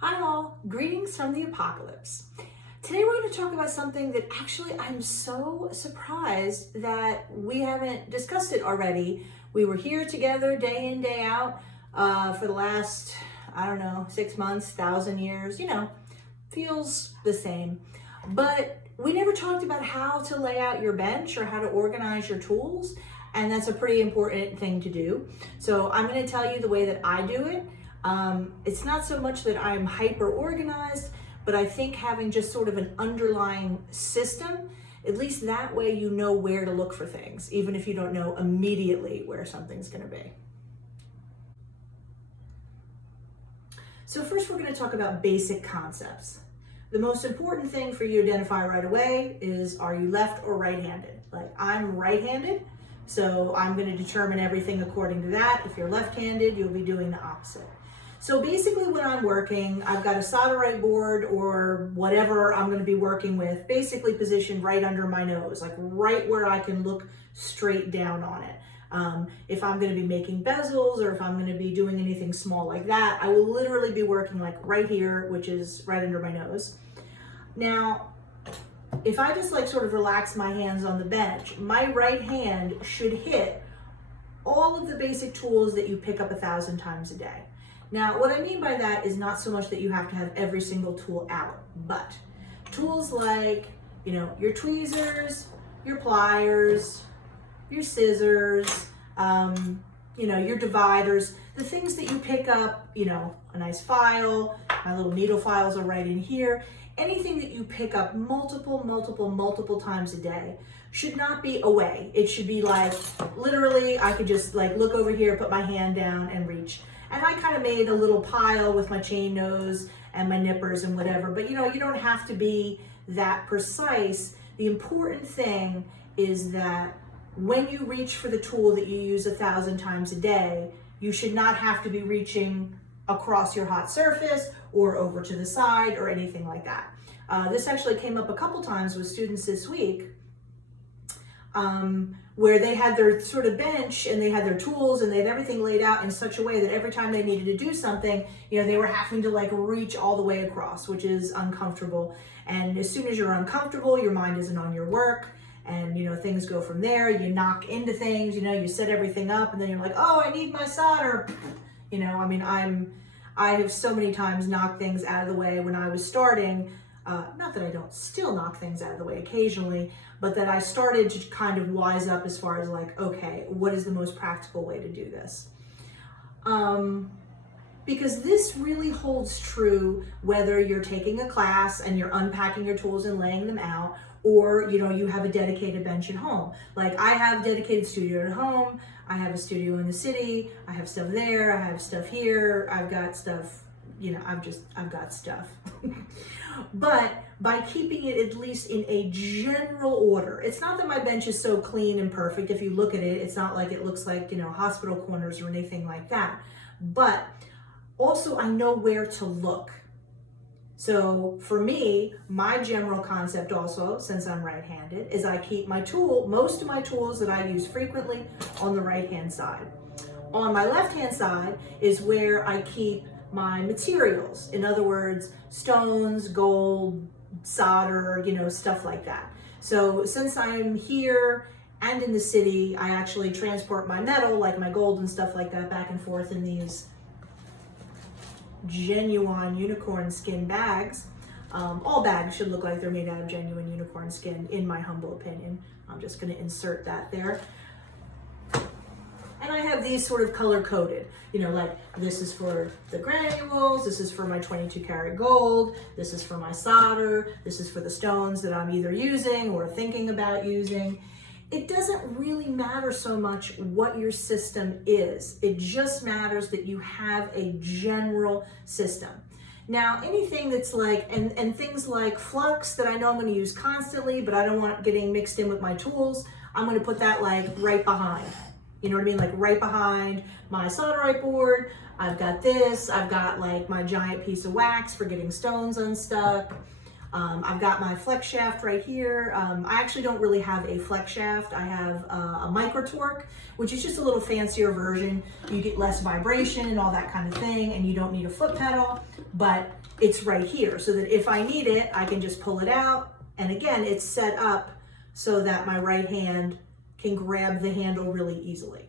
Hi all, greetings from the apocalypse. Today we're going to talk about something that actually I'm so surprised that we haven't discussed it already. We were here together day in, day out for the last, 6 months, 1,000 years, feels the same. But we never talked about how to lay out your bench or how to organize your tools, and that's a pretty important thing to do. So I'm going to tell you the way that I do it. It's not so much that I'm hyper organized, but I think having just sort of an underlying system, at least that way you know where to look for things, even if you don't know immediately where something's going to be. So first we're going to talk about basic concepts. The most important thing for you to identify right away is, are you left or right-handed? Like, I'm right-handed, so I'm going to determine everything according to that. If you're left-handed, you'll be doing the opposite. So basically when I'm working, I've got a solderite board or whatever I'm going to be working with, basically positioned right under my nose, like right where I can look straight down on it. If I'm going to be making bezels or if I'm going to be doing anything small like that, I will literally be working like right here, which is right under my nose. Now, if I just like sort of relax my hands on the bench, my right hand should hit all of the basic tools that you pick up 1,000 times a day. Now, what I mean by that is not so much that you have to have every single tool out, but tools like, your tweezers, your pliers, your scissors, your dividers, the things that you pick up, a nice file, my little needle files are right in here. Anything that you pick up multiple times a day should not be away. It should be like, literally, I could just like look over here, put my hand down and reach. And I kind of made a little pile with my chain nose and my nippers and whatever, but you don't have to be that precise. The important thing is that when you reach for the tool that you use 1,000 times a day, you should not have to be reaching across your hot surface or over to the side or anything like that. This actually came up a couple times with students this week, where they had their sort of bench and they had their tools and they had everything laid out in such a way that every time they needed to do something, they were having to like reach all the way across, which is uncomfortable. And as soon as you're uncomfortable, your mind isn't on your work, and things go from there. You knock into things, you set everything up, and then you're like, oh, I need my solder. I have so many times knocked things out of the way when I was starting. Not that I don't still knock things out of the way occasionally, but that I started to kind of wise up as far as like, okay, what is the most practical way to do this? Because this really holds true whether you're taking a class and you're unpacking your tools and laying them out, or you have a dedicated bench at home. Like, I have a dedicated studio at home, I have a studio in the city, I have stuff there, I have stuff here, I've got stuff, I've got stuff. But by keeping it at least in a general order, it's not that my bench is so clean and perfect. If you look at it, it's not like it looks like, hospital corners or anything like that. But also I know where to look. So for me, my general concept also, since I'm right-handed, is I keep most of my tools that I use frequently on the right-hand side. On my left-hand side is where I keep my materials. In other words, stones, gold, solder, stuff like that. So since I'm here and in the city, I actually transport my metal, like my gold and stuff like that, back and forth in these genuine unicorn skin bags. All bags should look like they're made out of genuine unicorn skin, in my humble opinion. I'm just going to insert that there. And I have these sort of color coded, like this is for the granules, this is for my 22 karat gold, this is for my solder, this is for the stones that I'm either using or thinking about using. It doesn't really matter so much what your system is. It just matters that you have a general system. Now, anything that's like, and things like flux that I know I'm going to use constantly, but I don't want it getting mixed in with my tools, I'm going to put that like right behind. You know what I mean? Like right behind my solderite board. I've got this. I've got like my giant piece of wax for getting stones unstuck. I've got my flex shaft right here. I actually don't really have a flex shaft. I have a micro torque, which is just a little fancier version. You get less vibration and all that kind of thing, and you don't need a foot pedal, but it's right here so that if I need it, I can just pull it out. And again, it's set up so that my right hand can grab the handle really easily.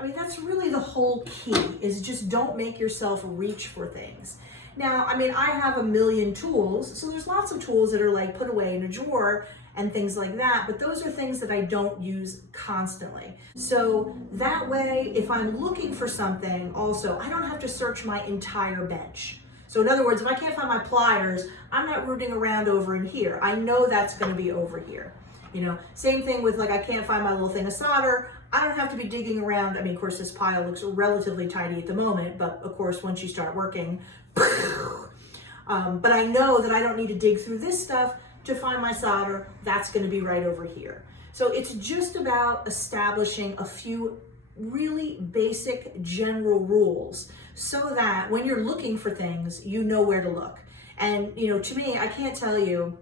I mean, that's really the whole key, is just don't make yourself reach for things. Now, I mean, I have a million tools, so there's lots of tools that are like put away in a drawer and things like that, but those are things that I don't use constantly. So that way, if I'm looking for something also, I don't have to search my entire bench. So in other words, if I can't find my pliers, I'm not rooting around over in here. I know that's gonna be over here. You know, same thing with like, I can't find my little thing of solder. I don't have to be digging around. I mean, of course, this pile looks relatively tidy at the moment, but of course, once you start working, but I know that I don't need to dig through this stuff to find my solder. That's going to be right over here. So it's just about establishing a few really basic general rules so that when you're looking for things, you know where to look. And, you know, to me, I can't tell you,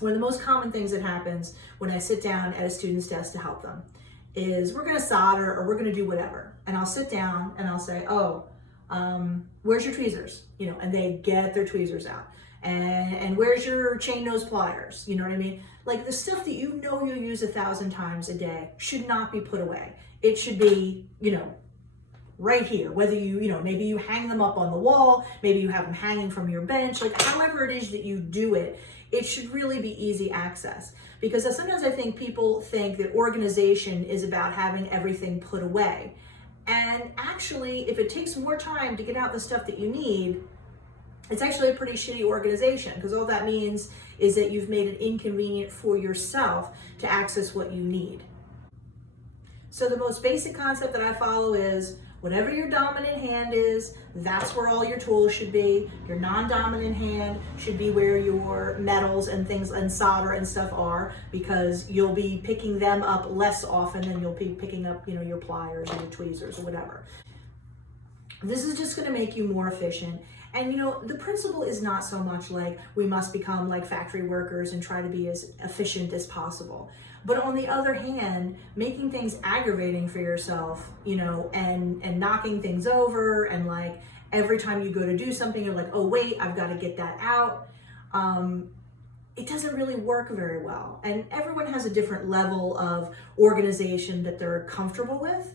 one of the most common things that happens when I sit down at a student's desk to help them is we're going to solder or we're going to do whatever. And I'll sit down and I'll say, oh, where's your tweezers? You know, and they get their tweezers out. And where's your chain nose pliers? You know what I mean? Like the stuff that you know you'll use 1,000 times a day should not be put away. It should be, you know, right here. Whether you know, maybe you hang them up on the wall, maybe you have them hanging from your bench, like however it is that you do it, it should really be easy access. Because sometimes I think people think that organization is about having everything put away. And actually, if it takes more time to get out the stuff that you need, it's actually a pretty shitty organization, because all that means is that you've made it inconvenient for yourself to access what you need. So the most basic concept that I follow is whatever your dominant hand is, that's where all your tools should be. Your non-dominant hand should be where your metals and things and solder and stuff are, because you'll be picking them up less often than you'll be picking up, you know, your pliers or your tweezers or whatever. This is just going to make you more efficient. And you know, the principle is not so much like we must become like factory workers and try to be as efficient as possible. But on the other hand, making things aggravating for yourself, you know, and knocking things over, and like every time you go to do something, you're like, oh wait, I've got to get that out. It doesn't really work very well. And everyone has a different level of organization that they're comfortable with.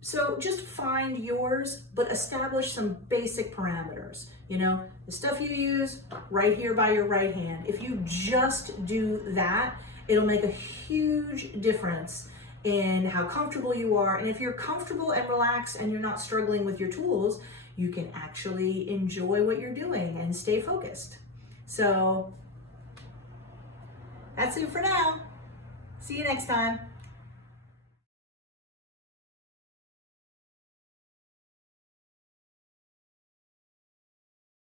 So just find yours, but establish some basic parameters. You know, the stuff you use right here by your right hand. If you just do that, it'll make a huge difference in how comfortable you are. And if you're comfortable and relaxed and you're not struggling with your tools, you can actually enjoy what you're doing and stay focused. So that's it for now. See you next time.